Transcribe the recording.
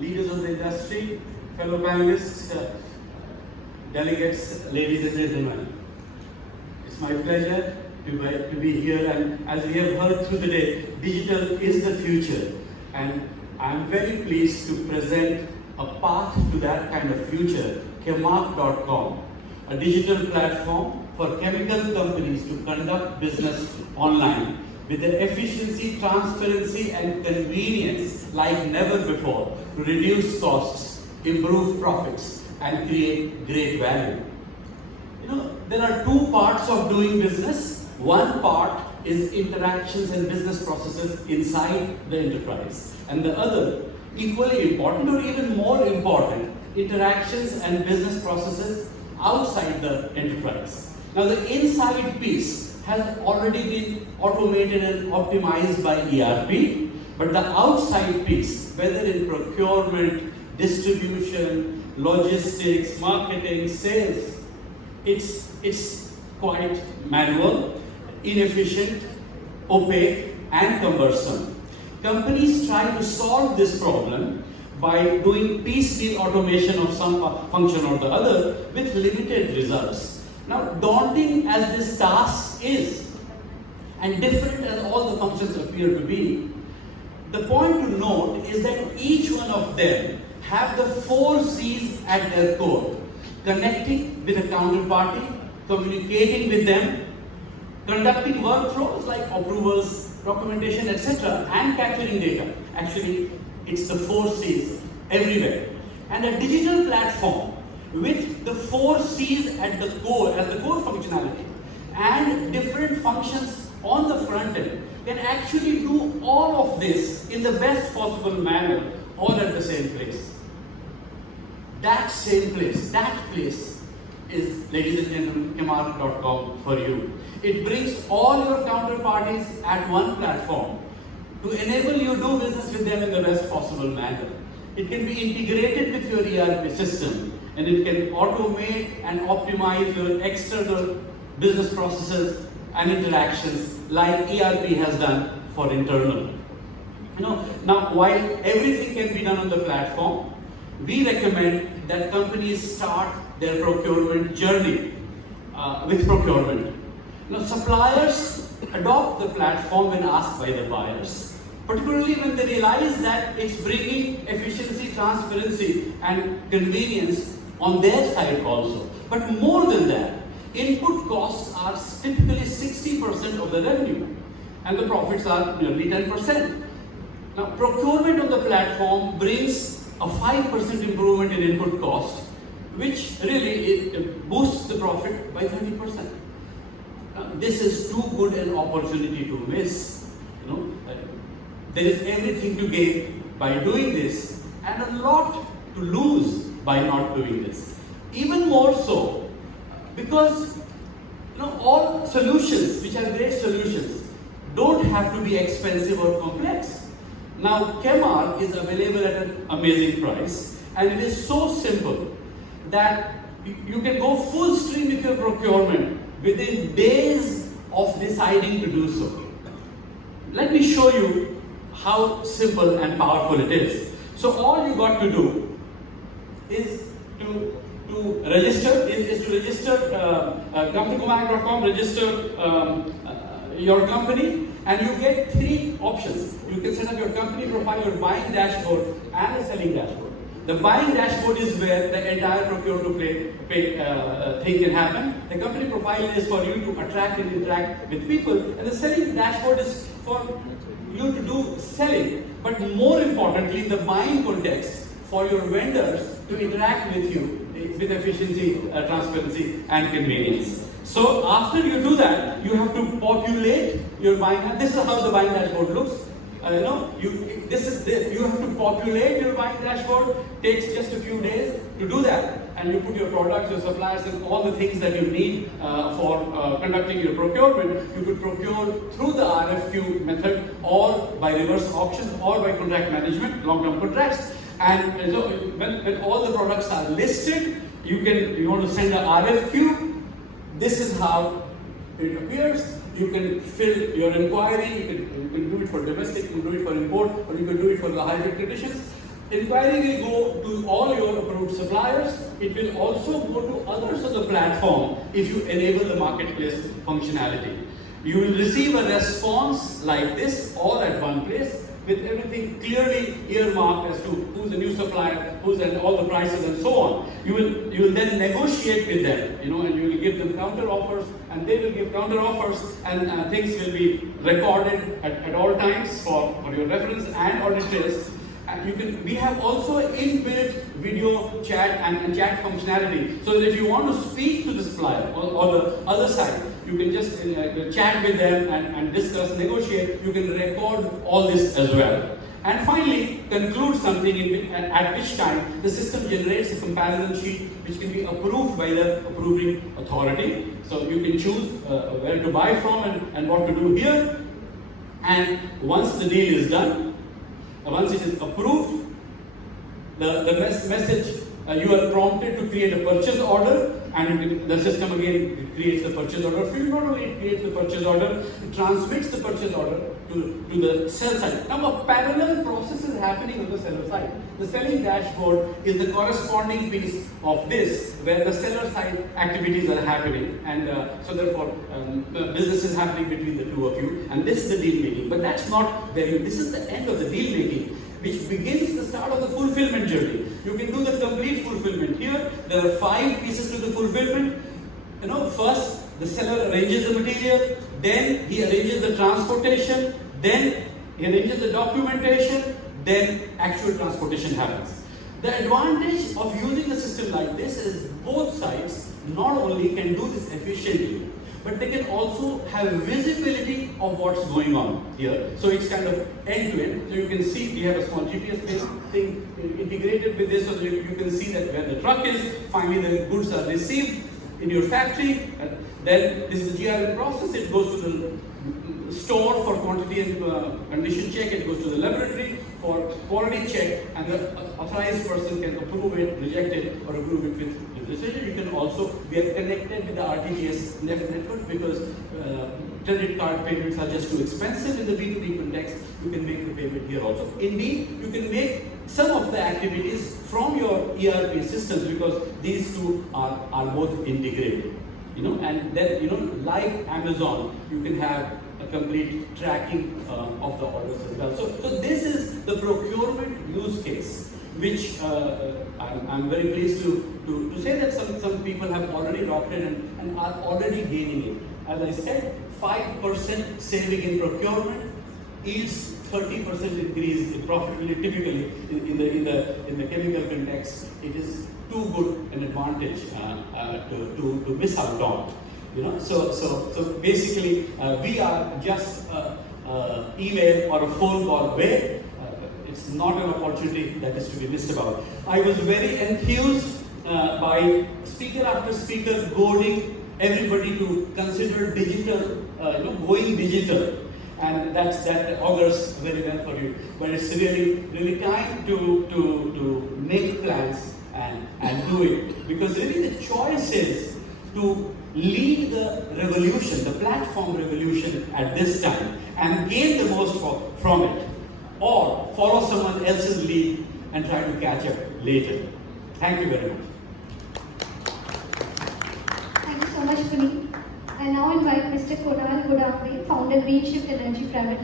leaders of the industry, fellow panelists, delegates, ladies and gentlemen. It's my pleasure to be here, and as we have heard through the day, digital is the future, and I'm very pleased to present a path to that kind of future, Chemarc.com, a digital platform for chemical companies to conduct business online with the efficiency, transparency and convenience like never before to reduce costs, improve profits and create great value. There are two parts of doing business. One part is interactions and business processes inside the enterprise, and the other, equally important or even more important, interactions and business processes outside the enterprise. Now the inside piece has already been automated and optimized by ERP, but the outside piece, whether in procurement, distribution, logistics, marketing, sales, it's quite manual, inefficient, opaque and cumbersome. Companies try to solve this problem by doing piecemeal automation of some function or the other with limited results. Now, daunting as this task is, and different as all the functions appear to be, the point to note is that each one of them have the 4 C's at their core: connecting with a counterparty, communicating with them, conducting workflows like approvals, documentation, etc., and capturing data. Actually, it's the 4 C's everywhere. And a digital platform with the 4 C's at the core, as the core functionality, and different functions on the front end, can actually do all of this in the best possible manner, all at the same place. That same place, that place is, ladies and gentlemen, Chemarc.com for you. It brings all your counterparties at one platform to enable you to do business with them in the best possible manner. It can be integrated with your ERP system, and it can automate and optimize your external business processes and interactions like ERP has done for internal. Now while everything can be done on the platform, we recommend that companies start their procurement journey with procurement. Now, suppliers adopt the platform when asked by the buyers, particularly when they realize that it's bringing efficiency, transparency, and convenience on their side also. But more than that, input costs are typically 60% of the revenue, and the profits are nearly 10%. Now, procurement on the platform brings a 5% improvement in input cost, which really boosts the profit by 30%. This is too good an opportunity to miss. There is everything to gain by doing this, and a lot to lose by not doing this. Even more so, because all solutions, which are great solutions, don't have to be expensive or complex. Now, Chemarc is available at an amazing price, and it is so simple that you can go full stream with your procurement within days of deciding to do so. Let me show you how simple and powerful it is. So all you got to do is to register, come to Chemarc.com, register your company, and you get 3 options. You can set up your company profile, your buying dashboard, and a selling dashboard. The buying dashboard is where the entire procure-to-pay thing can happen. The company profile is for you to attract and interact with people, and the selling dashboard is for you to do selling. But more importantly, in the buying context, for your vendors to interact with you with efficiency, transparency, and convenience. So after you do that, you have to populate your buying. This is how the buying dashboard looks. You have to populate your buying dashboard. Takes just a few days to do that, and you put your products, your suppliers, and all the things that you need for conducting your procurement. You could procure through the RFQ method, or by reverse auction, or by contract management, long-term contracts. And so when all the products are listed, you want to send an RFQ. This is how it appears. You can fill your inquiry, you can do it for domestic, you can do it for import, or you can do it for the hybrid conditions. Inquiry will go to all your approved suppliers. It will also go to others on the platform if you enable the marketplace functionality. You will receive a response like this all at one place with everything clearly earmarked as to who's the new supplier, who's and all the prices and so on. You will then negotiate with them, and you will give them counter offers, and they will give counter offers, and things will be recorded at all times for your reference and auditors. And we have also inbuilt video chat and chat functionality, so that if you want to speak to the supplier or the other side, you can just chat with them and discuss, negotiate. You can record all this as well. And finally, conclude something at which time the system generates a comparison sheet which can be approved by the approving authority. So you can choose where to buy from and what to do here. And once the deal is done, once it is approved, the message, you are prompted to create a purchase order, and the system again creates the purchase order for you. Not only it creates the purchase order, it transmits the purchase order to the sell side. Now a parallel process is happening on the seller side. The selling dashboard is the corresponding piece of this, where the seller side activities are happening, and so therefore business is happening between the two of you, and this is the deal making. But that's not this is the end of the deal making, which begins the start of the fulfillment journey. You can do the complete fulfillment. Here, there are 5 pieces to the fulfillment. First, the seller arranges the material, then he arranges the transportation, then he arranges the documentation, then actual transportation happens. The advantage of using a system like this is both sides not only can do this efficiently, but they can also have visibility of what's going on here. So it's kind of end-to-end. So you can see we have a small GPS thing integrated with this, so that you can see that where the truck is, finally the goods are received in your factory, and then this is the GRM process. It goes to the store for quantity and condition check, it goes to the laboratory for quality check, and the authorized person can approve it, reject it, or approve it with decision. You can also, we are connected with the RTGS network, because credit card payments are just too expensive in the B2B context. You can make the payment here also. Indeed, you can make some of the activities from your ERP systems, because these two are both integrated. And then, like Amazon, you can have a complete tracking of the orders as well. So this is the procurement use case, which I'm very pleased to say that some people have already adopted and are already gaining it. As I said, 5% saving in procurement yields 30% increase in profitability. Typically, in the chemical context, it is too good an advantage to miss out on. So basically, we are just email or a phone call away. It's not an opportunity that is to be missed about. I was very enthused by speaker after speaker goading everybody to consider digital, going digital, and that augurs very well for you. But it's really time to make plans and do it, because really the choice is to lead the revolution, the platform revolution at this time, and gain the most from it, or follow someone else's lead and try to catch up later. Thank you very much. Thank you so much, Punit. I now invite Mr. Kunal Godambe, founder Green Shift Energy Private